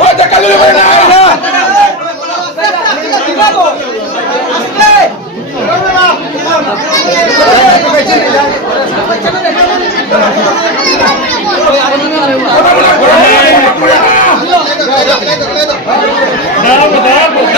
ওই দেখা দিলে করে না না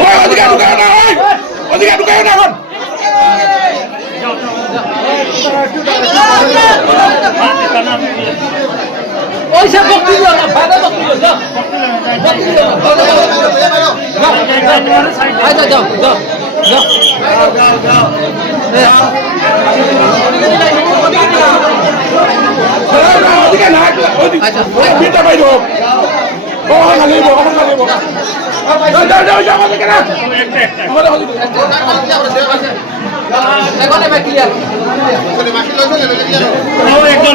ওই ওদিকে ঢুকাও না ওই ওদিকে ঢুকাও না এখন ওইসব বক্তি দিও না ভালো বক্তি দিও, যাও। বক্তি দিও না ভালো আচ্ছা যাও যাও যাও। আচ্ছা। এখন এবার ক্লিয়ার আচ্ছা একজন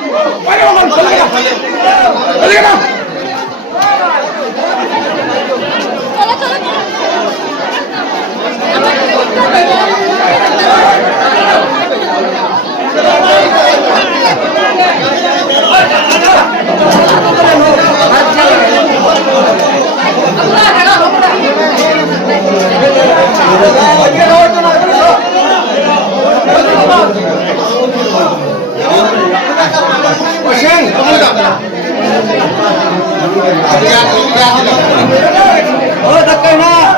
ওদিকে না ওদিকে ঢুকে না ওই ওদিকে ভালো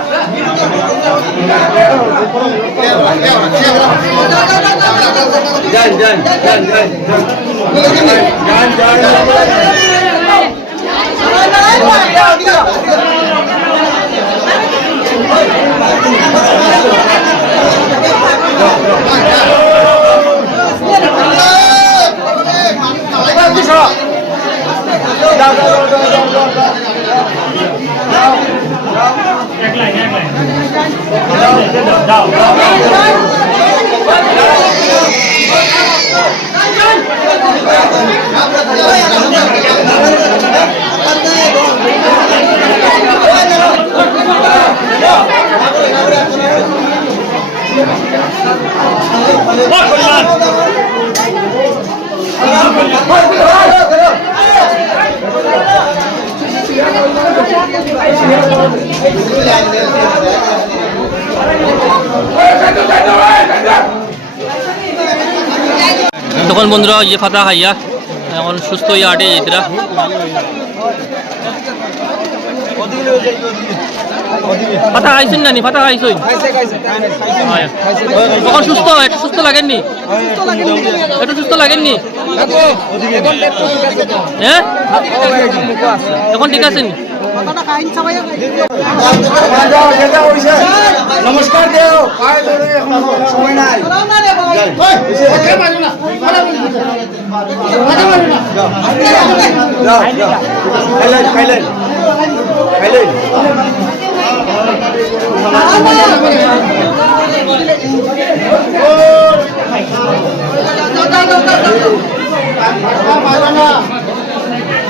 ওদিকে তখন বন্ধুরা যে ফাতা খাইয়া এখন সুস্থ হইয়া আটে যেতরা ফাতা খাইছেন নানি ফাতা খাইছেন হয়। তখন সুস্থ একটু সুস্থ লাগেননি? একটু সুস্থ লাগেননি? হ্যাঁ? এখন ঠিক আছেন? নমস্কার দেও। পায়ে ধরে এখন সময় নাই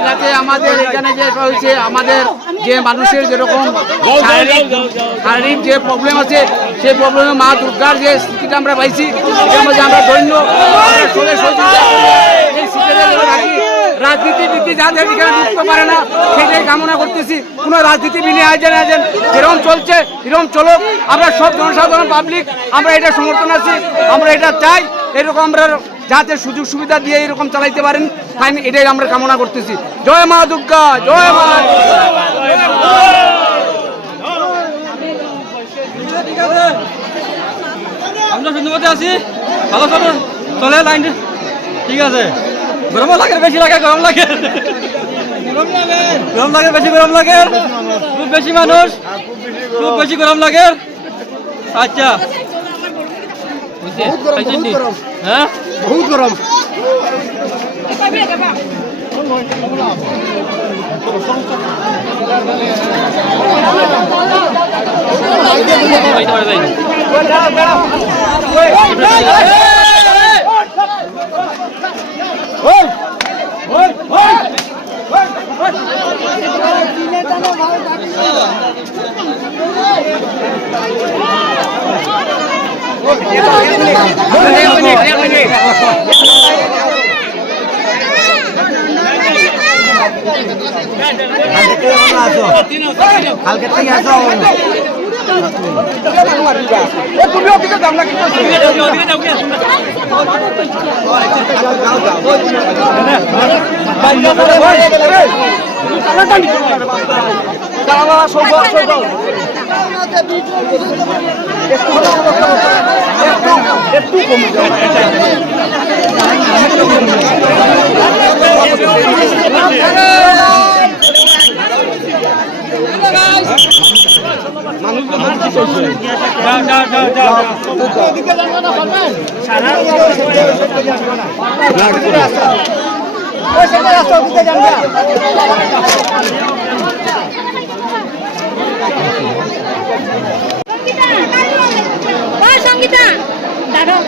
এলাকায় আমাদের এখানে যে আমাদের যে মানুষের যেরকম শারীরিক শারীরিক যে প্রবলেম আছে, সেই প্রবলেমে মা দুর্গার যে স্থিতিটা আমরা পাইছি আমরা ধন্য। আমরা। এই রাজনীতি নীতি যাদের এখানে ঢুকতে পারে না, সেটাই কামনা করতেছি। কোনো রাজনীতি বিনে আয়োজন আয়োজন যেরকম চলছে, এরকম চলুক। আমরা সব জনসাধারণ পাবলিক আমরা এটা সমর্থন আছি, আমরা এটা চাই। এরকম আমরা যাতে সুযোগ সুবিধা দিয়ে এরকম চালাইতে পারেন, তাই এটাই আমরা কামনা করতেছি। জয় মা দুর্গা, জয় মা আমরা সুন্দরবনে আছি। ভালো চলে, লাইন ঠিক আছে। গরম লাগে বেশি লাগে গরম লাগে। গরম লাগে। বেশি গরম লাগে। খুব বেশি মানুষ। খুব বেশি গরম লাগে। আচ্ছা। হ্যাঁ? বহুত গরম। কালকে থেকে আসো। তুমিও কিছু দাম না কিন্তু সঙ্গীতা দাঁড়াও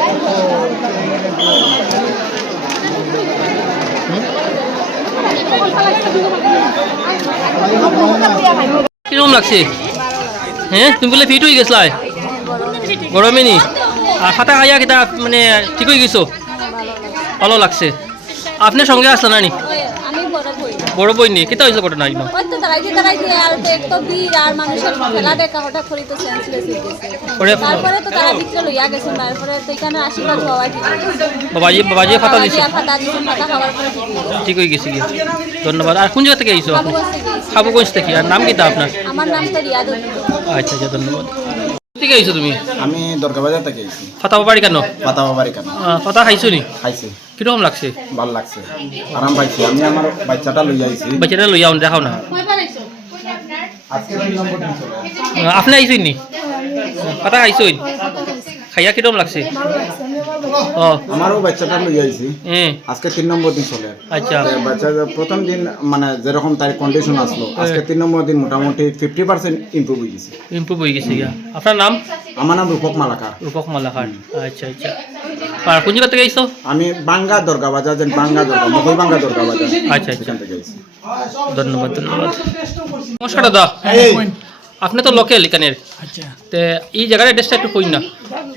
কীরকম লাগছে? হ্যাঁ তুমি বলে ফিট হয়ে গেছলাই গরমে নি? আর ফাটা খাইয়া কিতা মানে ঠিক হয়ে গেছো? ভালো লাগছে। আপনার সঙ্গে আসলো না নি? বড় বই নি কিতা হয়েছে ঘটনা ইনো ওই তো দাঁড়াইতে দাঁড়াইতে আর এক তো ভিড় আর মানুষের খেলা দেখা হঠাৎ করে তো সেন্সলেস হয়ে গেছে। তারপরে তো তারা ভিতরে লইয়া গেছেন তারপরে তো এখানে আশীর্বাদ পাওয়া ঠিক বাবাজি বাবাজি ফাটা দিছে। ফাটা দিছেন ফাটা খাওয়ার পরে ঠিক হয়ে গেছে গেছে গিয়ে। ধন্যবাদ। আর কোন জায়গা থেকে আইছো। খাবুগঞ্জ থেকে আর নাম কিতা আপনার? আমার নাম তো রিয়াদ আচ্ছা আচ্ছা ধন্যবাদ। থেকে আইছো তুমি? আমি দরগাবাজার থেকে এসেছি ফাটা বাড়ি কেন? পাতা বাবারি কেন ফাটা খাইছো নি? খাইছি। কীরকম লাগছে? ভালো লাগছে। আরাম পাইছি। আমি আমার বাচ্চাটা লই আইছি। বাচ্চাটা লইয়া দেখাও না। আপনি আইসুন নি? ফাটা খাইছুন? খাইয়া কীরকম লাগছে? ও। আমারও বাচ্চাটা লই আইছি। আজকে তিন নম্বর দিন চলে। আচ্ছা। বাচ্চা প্রথম দিন মানে যেরকম তার কন্ডিশন আসলো আজকে তিন নম্বর দিন মোটামুটি ফিফটি পার্সেন্ট ইম্প্রুভ হয়ে গেছে। ইম্প্রুভ হয়ে গেছে আপনার নাম? আমার নাম রূপক মালাকার। রূপক মালাকার। আচ্ছা আচ্ছা। আর কোন জায়গা থেকে আইছো? আমি বাঙ্গা দরগা বাজার যেন বাঙ্গা দরগা মোগল বাঙ্গা দরগা বাজার। আচ্ছা আচ্ছা। থেকে ধন্যবাদ ধন্যবাদ। নমস্কার দাদা। আপনি তো লোকাল এখানের। আচ্ছা। তে এই জায়গার অ্যাড্রেসটা একটু কই না।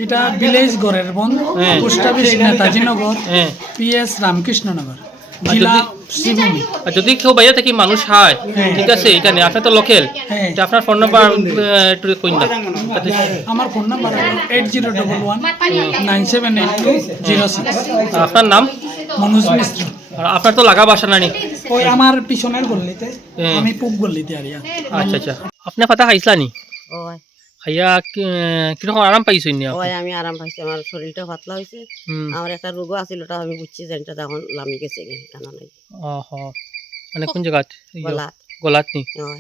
এটা ভিলেজ গড়ের বন হ্যাঁ। Post office Netaji Nagar PS Ramkrishnanagar জেলা শ্রীভূমি আর যদি কেউ বাইরে থেকে মানুষ হয় হ্যাঁ। ঠিক আছে এখানে আপনি তো লোকেল হ্যাঁ। আপনার ফোন নাম্বার একটু কই না। আমার phone number eight zero double one nine seven eight two zero six আপনার নাম? মনোজ মিশ্র। আর আপনার তো লাগা বাসা নানি। ওই আমার পিছনের গল্লিতে হ্যাঁ। আমি পূব গল্লিতে আরিয়া আচ্ছা আচ্ছা। আপনি পাতা খাইছিলা নি ওই। খাইয়া কি- কীরকম আরাম পাইছো নি ওই আমি আরাম পাইছি আমার শরীরটা পাতলা হয়েছে হুম। আমার একটা রোগও আছিল ওটা আমি বুঝছি যে এটা তখন লামি গেছে গে, কেন নাই। ও মানে কোন জায়গাত গলাত গলাত। নি ওই।